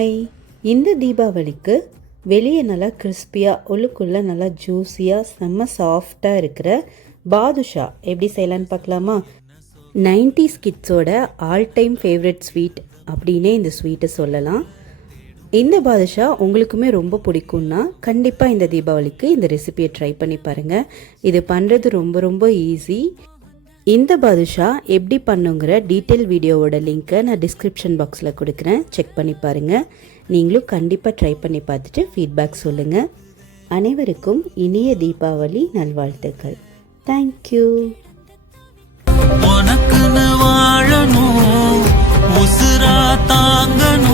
Hi, இந்த தீபாவளிக்கு வெளியே நல்லா கிறிஸ்பியாக உள்ளுக்குள்ளே நல்லா ஜூஸியாக செம்ம சாஃப்டாக இருக்கிற பாதுஷா எப்படி செய்யலான்னு பார்க்கலாமா? 90s கிட்ஸோட ஆல் டைம் ஃபேவரட் ஸ்வீட் அப்படின்னே இந்த ஸ்வீட்டை சொல்லலாம். இந்த பாதுஷா உங்களுக்குமே ரொம்ப பிடிக்கும்னா கண்டிப்பாக இந்த தீபாவளிக்கு இந்த ரெசிபியை ட்ரை பண்ணி பாருங்கள். இது பண்ணுறது ரொம்ப ரொம்ப ஈஸி. இந்த பாதுஷா எப்படி பண்ணுங்கிற டீட்டெயில் வீடியோவோட லிங்க்கை நான் டிஸ்கிரிப்ஷன் பாக்ஸில் கொடுக்குறேன், செக் பண்ணி பாருங்கள். நீங்களும் கண்டிப்பாக ட்ரை பண்ணி பார்த்துட்டு ஃபீட்பேக் சொல்லுங்கள். அனைவருக்கும் இனிய தீபாவளி நல்வாழ்த்துக்கள். தேங்க்யூ. உனக்குன்னு வாழணும், உசுரா தாங்கணும்.